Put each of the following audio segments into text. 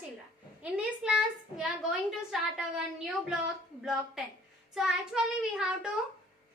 children. In this class, we are going to start our new block 10. So actually we have to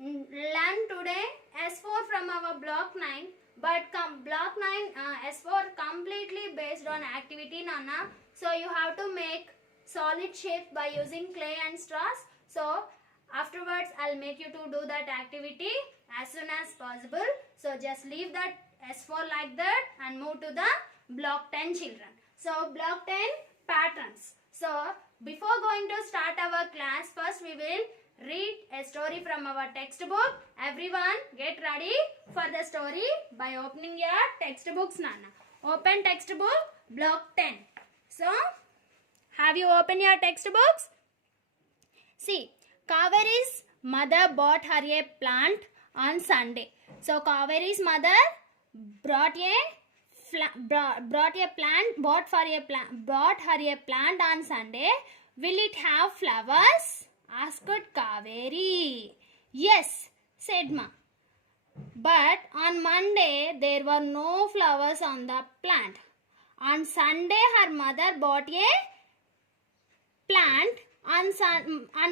learn today S4 from our block 9. But block 9 S4 completely based on activity, Nana. So you have to make solid shapes by using clay and straws. So afterwards I'll make you to do that activity as soon as possible. So just leave that S4 like that and move to the block 10 children. So block 10 patterns. So before going to start our class, first we will read a story from our textbook. Everyone get ready for the story by opening your textbooks, Nana. Open textbook block 10. So have you opened your textbooks? See, Kaveri's mother bought her a plant on Sunday. So Kaveri's mother bought her a plant on Sunday. Will it have flowers? Asked Kaveri. Yes, said Ma. But on Monday there were no flowers on the plant. On Sunday her mother bought a plant. On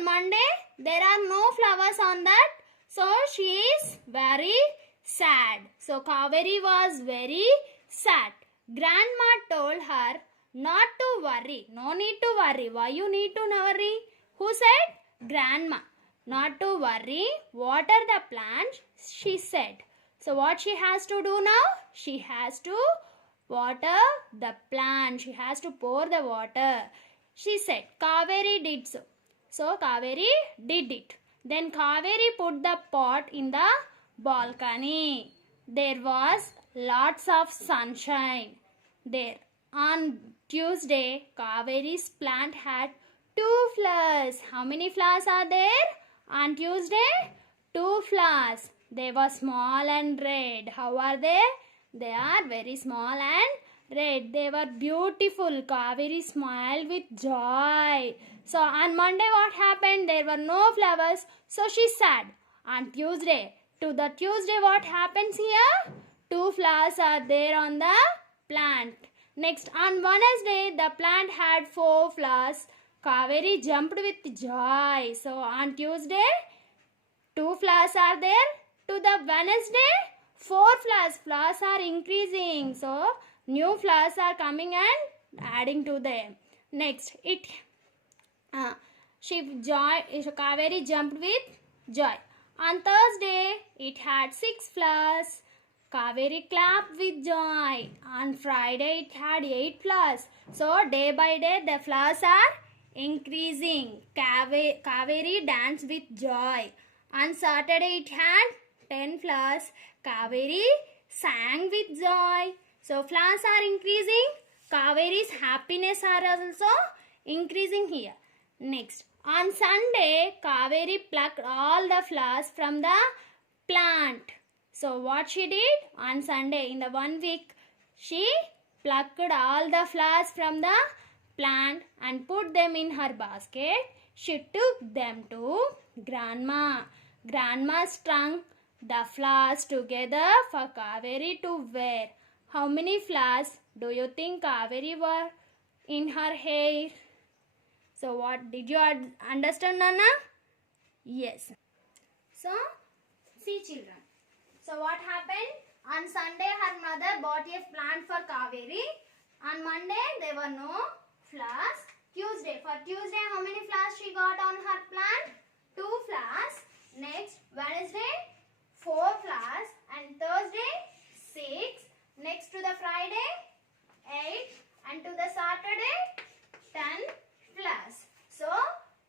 Monday there are no flowers on that. So she is very sad. So Kaveri was very sad. Grandma told her not to worry. No need to worry. Why you need to worry? Who said? Grandma. Not to worry. Water the plant, she said. So what she has to do now? She has to water the plant. She has to pour the water. She said. Kaveri did so. So Kaveri did it. Then Kaveri put the pot in the balcony. There was lots of sunshine there. On Tuesday, Kaveri's plant had 2 flowers. How many flowers are there? On Tuesday, 2 flowers. They were small and red. How are they? They are very small and red. They were beautiful. Kaveri smiled with joy. So on Monday what happened? There were no flowers. So she sad. On Tuesday, what happens here? 2 flowers are there on the plant. Next, on Wednesday, the plant had 4 flowers. Kaveri jumped with joy. So on Tuesday, 2 flowers are there. To the Wednesday, 4 flowers. Flowers are increasing. So new flowers are coming and adding to them. Next, Kaveri jumped with joy. On Thursday, it had 6 flowers. Kaveri clapped with joy. On Friday, it had 8 flowers. So day by day, the flowers are increasing. Kaveri danced with joy. On Saturday, it had 10 flowers. Kaveri sang with joy. So flowers are increasing. Kaveri's happiness are also increasing here. Next, on Sunday, Kaveri plucked all the flowers from the plant. So what she did? On Sunday, in the 1 week, she plucked all the flowers from the plant and put them in her basket. She took them to Grandma. Grandma strung the flowers together for Kaveri to wear. How many flowers do you think Kaveri wore in her hair? So what did you understand, Nana? Yes. So see children. So what happened? On Sunday her mother bought a plant for Kaveri. On Monday there were no flowers. For Tuesday how many flowers she got on her plant? 2 flowers. Next Wednesday 4 flowers and Thursday 6. Next to the Friday 8 and to the Saturday 10 flowers. So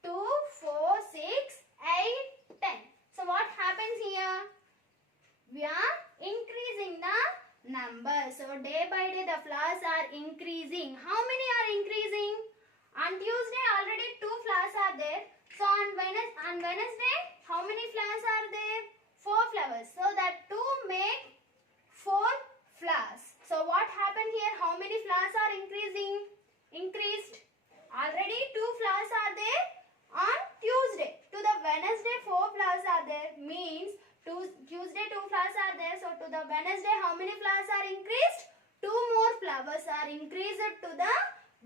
2, 4, 6, 8, 10. So what happens here? We are increasing the number. So day by day the flowers are increasing. How many are increasing? On Tuesday already 2 flowers are there. So on Wednesday how many flowers are there? 4 flowers. So that 2 make 4 flowers. So what happened here? How many flowers are increasing? Increased. Already 2 flowers are there on Tuesday. To the Wednesday 4 flowers are there. Means Tuesday 2 flowers are there. So to the Wednesday how many flowers are increased? 2 more flowers are increased to the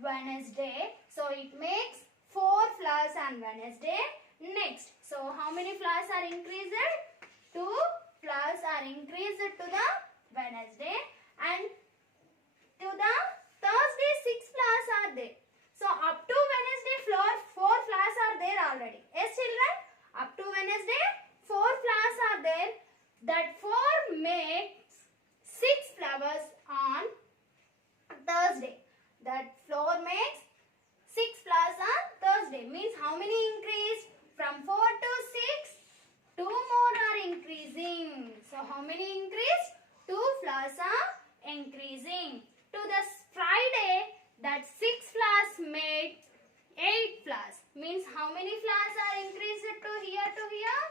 Wednesday. So it makes 4 flowers on Wednesday. Next, so how many flowers are increased? 2 flowers are increased to the Wednesday, and to the Thursday 6 flowers are there. So up to Wednesday 4 flowers are there already. Yes children, up to Wednesday 4 flowers are there. That 4 makes 6 flowers on Thursday. That 4 makes 6 flowers on Thursday. Means how many increased? From 4 to 6, 2 more are increasing. So how many increased? 2 flowers are increasing. To the Friday, that 6 flowers made 8 flowers. Means how many flowers are increased to here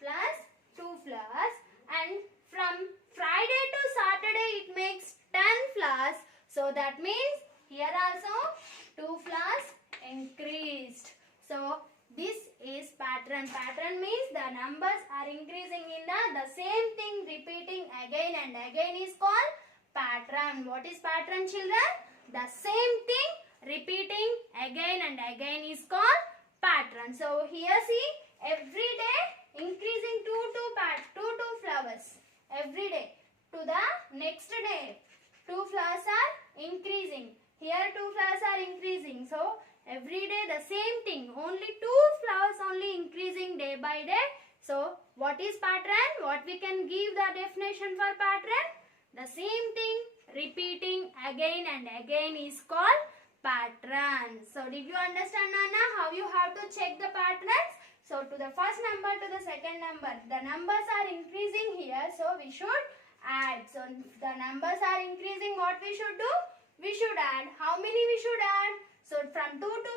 plus 2 flowers. And from Friday to Saturday it makes 10 flowers. So that means here also 2 flowers increased. So this is pattern. Pattern means the numbers are increasing in the same thing repeating again and again is called pattern. What is pattern children? The same thing repeating again and again is called pattern. So here see, every day increasing 2 flowers. Every day. To the next day 2 flowers are increasing. Here 2 flowers are increasing. So every day the same thing. Only 2 flowers only increasing day by day. So what is pattern? What we can give the definition for pattern? The same thing repeating again and again is called pattern. So did you understand Nana how you have to check the patterns? So to the first number to the second number, the numbers are increasing here. So we should add. So the numbers are increasing, what we should do? We should add. How many we should add? So from 2 to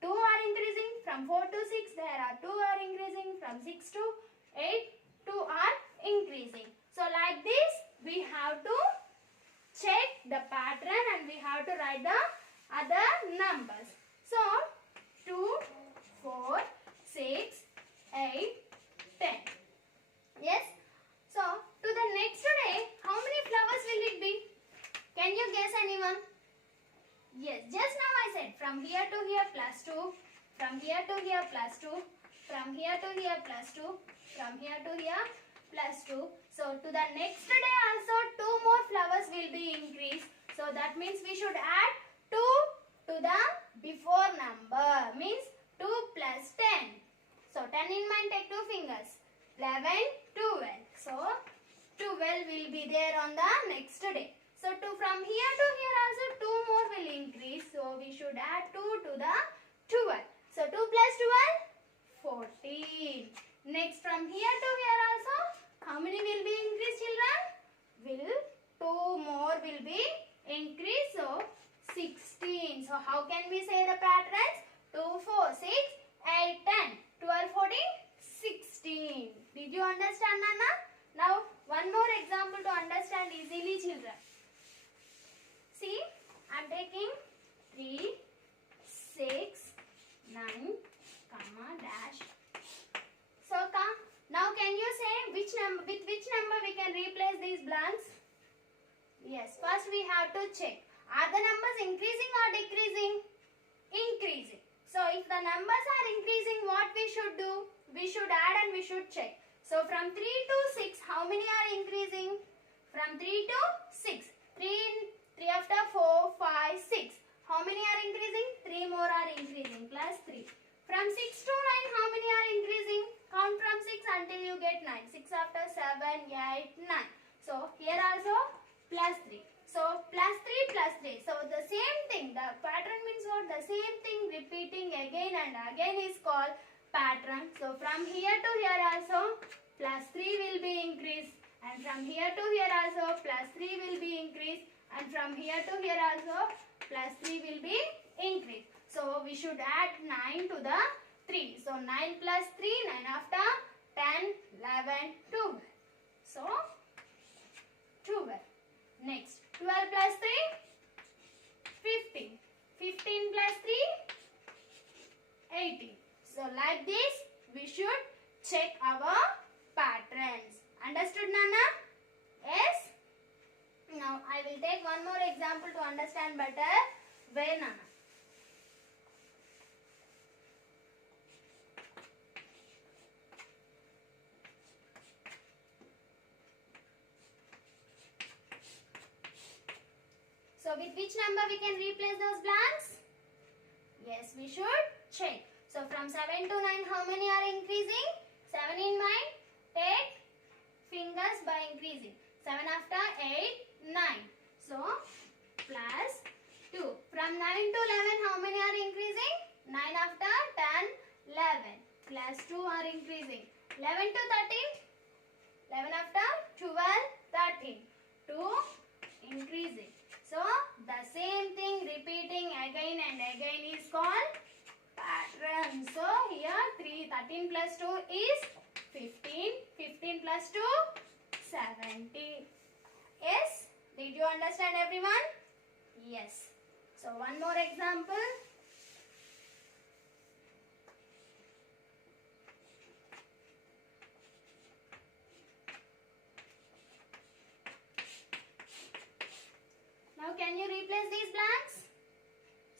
4, 2 are increasing. From 4 to 6, there are 2 are increasing. From 6 to 8, 2 are increasing. So like this, we have to check the pattern and we have to write the other numbers. So 2, 4, 6, 8, 10. Yes. So to the next day, how many flowers will it be? Can you guess anyone? Yes, just now I said from here to here plus 2, from here to here plus 2, from here to here plus 2, from here to here plus 2. So to the next day also 2 more flowers will be increased. So that means we should add 2 to the before number. Means 2 plus 10. So 10 in mind, take 2 fingers. 11, 12. So 12 will be there on the next day. So from here to here also 2 more will increase. So we should add 2 to the 12. So 2 plus 12, 14. Next from here to here also, how many will be increased children? 2 more will be increased. So 16. So how can we say the patterns? 2, 4, 6, 8, 10, 12, 14, 16. Did you understand Nana? Now one more example to understand easily children. See, I am taking 3, 6, 9, comma, dash. So now can you say with which number we can replace these blanks? Yes, first we have to check. Are the numbers increasing or decreasing? Increasing. So if the numbers are increasing, what we should do? We should add and we should check. So from 3 to 6, how many are increasing? From 3 to 6. 3 after 4, 5, 6. How many are increasing? 3 more are increasing. Plus 3. From 6 to 9, how many are increasing? Count from 6 until you get 9. 6 after 7, 8, 9. So here also plus 3. So plus 3 plus 3. So the same thing. The pattern means what? The same thing repeating again and again is called pattern. So from here to here also plus 3 will be increased. And from here to here also plus 3 will be increased. And from here to here also plus 3 will be increased. So we should add 9 to the 3. So 9 plus 3, 9 after 10, 11, 12. So 12. Next 12 plus 3, 15. 15 plus 3, 18. So like this we should check our patterns. Understood Nana? Yes? Now I will take one more example to understand better. Where, Nana? So with which number we can replace those blanks? Yes, we should check. So from 7 to 9, how many are increasing? 7 in mind. Take fingers by increasing. 7 after 8, 9. So plus 2. From 9 to 11, how many are increasing? 9 after 10, 11. Plus 2 are increasing. 11 to 13. 11 after 12, 13. 2 increasing. So, the same thing repeating again and again is called pattern. So, here 13 plus 2 is 15. 15 plus 2, 70. Yes? Did you understand, everyone? Yes. So, one more example. Now can you replace these blanks?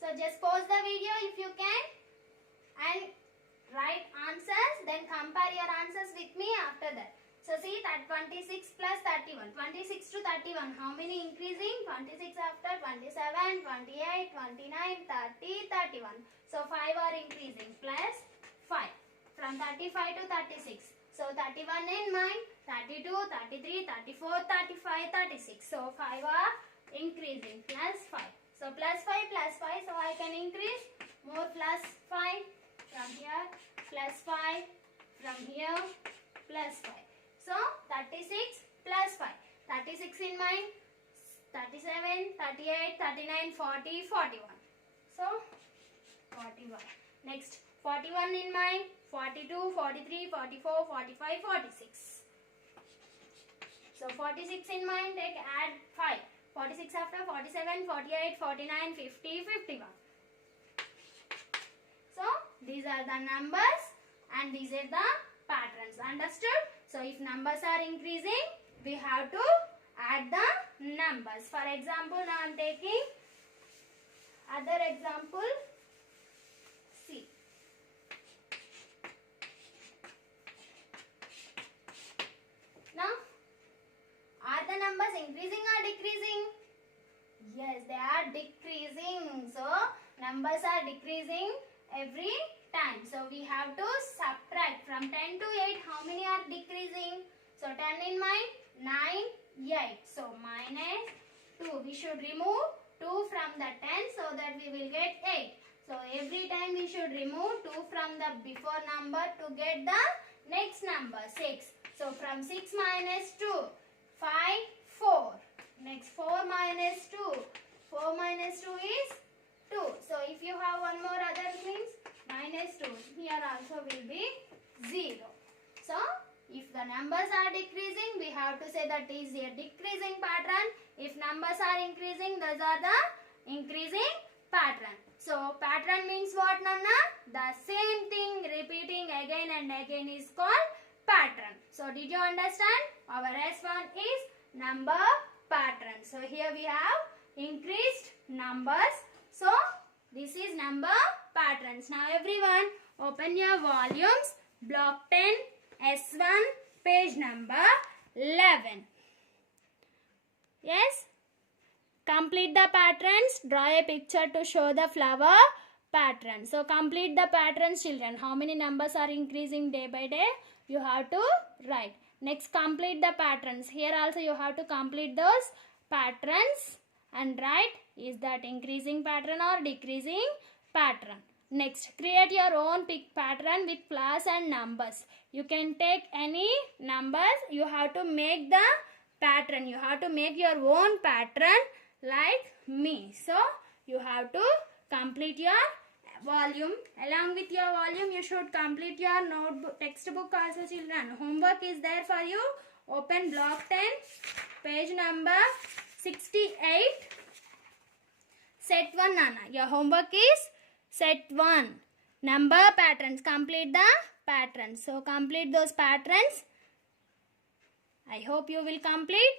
So just pause the video if you can and write answers, then compare your answers with me after that. So see that 26 plus 31. 26 to 31. How many increasing? 26 after 27, 28, 29, 30, 31. So 5 are increasing plus 5. From 35 to 36. So 31 in mind, 32, 33, 34, 35, 36. So 5 are increasing plus 5. So plus 5 plus 5. So I can increase more plus 5 from here, plus 5 from here, plus 5. So 36 plus 5. 36 in mind, 37, 38, 39, 40, 41. So 41. Next 41 in mind, 42, 43, 44, 45, 46. So 46 in mind, take add 5. 46 after 47, 48, 49, 50, 51. So, these are the numbers and these are the patterns. Understood? So, if numbers are increasing, we have to add the numbers. For example, now I am taking other example. See. Now, are the numbers increasing or decreasing? Yes, they are decreasing. So, numbers are decreasing every time. So, we have to subtract from 10 to 8. How many are decreasing? So, 10 in mind, 9, 8. So, minus 2. We should remove 2 from the 10 so that we will get 8. So, every time we should remove 2 from the before number to get the next number, 6. So, from 6 minus 2. 5, 4. Next 4 minus 2. 4 minus 2 is 2. So if you have one more other things, minus 2. Here also will be 0. So if the numbers are decreasing, we have to say that is a decreasing pattern. If numbers are increasing, those are the increasing pattern. So pattern means what, Nana? The same thing repeating again and again is called pattern. So did you understand? Our S1 is number pattern. So here we have increased numbers. So this is number patterns. Now everyone open your volumes. Block 10 S1 page number 11. Yes? Complete the patterns. Draw a picture to show the flower pattern. So complete the patterns, children. How many numbers are increasing day by day? You have to write. Next, complete the patterns. Here also you have to complete those patterns and write, is that increasing pattern or decreasing pattern. Next, create your own pattern with flowers and numbers. You can take any numbers. You have to make the pattern. You have to make your own pattern like me. So, you have to complete your volume. Along with your volume, you should complete your notebook, textbook also, children. Homework is there for you. Open block 10, page number 68. Set 1, Nana. Your homework is set 1. Number patterns. Complete the patterns. So, complete those patterns. I hope you will complete.